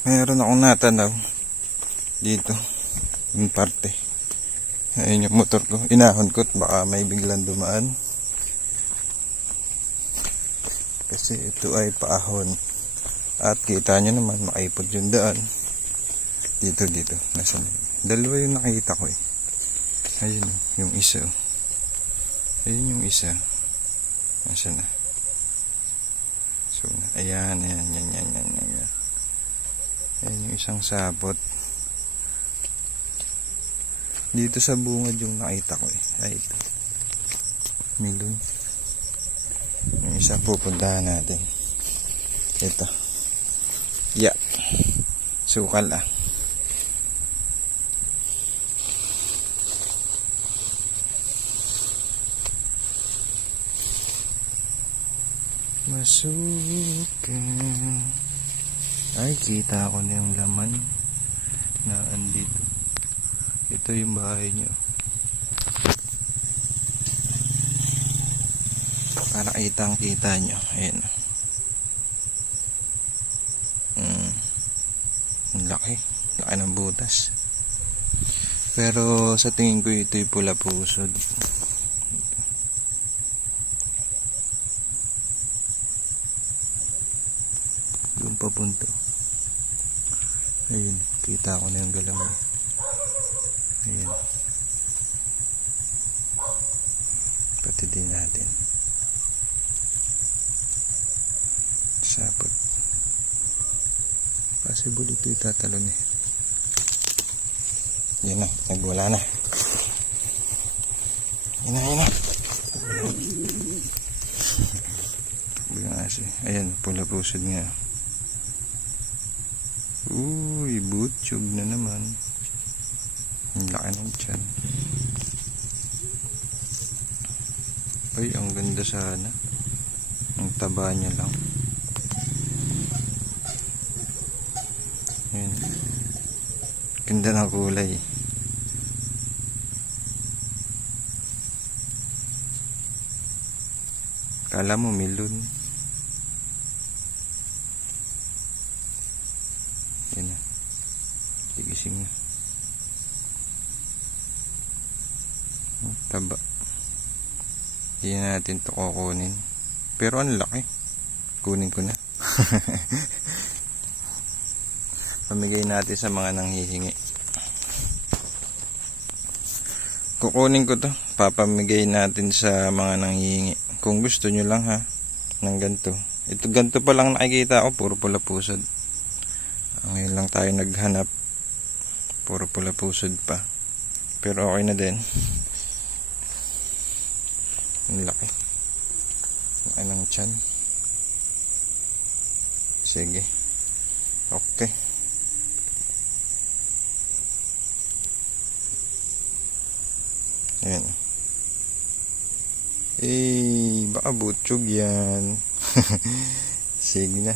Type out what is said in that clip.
Meron akong natanaw dito, yung parte. Ayun yung motor ko, inahon ko, baka may biglang dumaan. Kasi ito ay paahon. At kita nyo naman, makaipod yung daan. Dito, nasa dalawa yung nakita ko eh. Ayun, yung isa. Ayun yung isa. Nasa na? So, ayan. Ayan yung isang sapot. Dito sa bungad yung nakita ko eh. Ay, ito. Milon. Yung isa pupuntahan natin. Ito. Yeah. Sukal ah. Masukan. Ay, kita ko na yung laman na andito. Ito yung bahay nyo. Para kitang-kita nyo. Ayan. Ang laki. Laki ng butas. Pero sa tingin ko ito yung pula pusod. Doon papunto. Ayun, kita ko na yung galamay. Ayun. Pati din natin. Sapot. Possible ito itatalon eh. Yan na, nagwala na. Yan na. Ayan, pula pusod nga. Uy, butchog na naman. Ang laki ng tiyan. Ay, ang ganda sana. Ang taba niya lang. Ayan. Ganda ng kulay. Kala mo milon. Yan na. Tigising na. Taba. Hindi natin ito kukunin. Pero ang laki. Kunin ko na. Pamigay natin sa mga nanghihingi. Kukunin ko to. Papamigay natin sa mga nanghihingi. Kung gusto nyo lang ha. Ng ganito. Ito ganito pa lang nakikita ko. Puro pula pusod. Ngayon lang tayo naghanap. Puro pula pusod pa. Pero okay na din. Ang laki. Laki ng tiyan. Sige. Okay. Ayan. Eh, baka butchog yan. Sige na.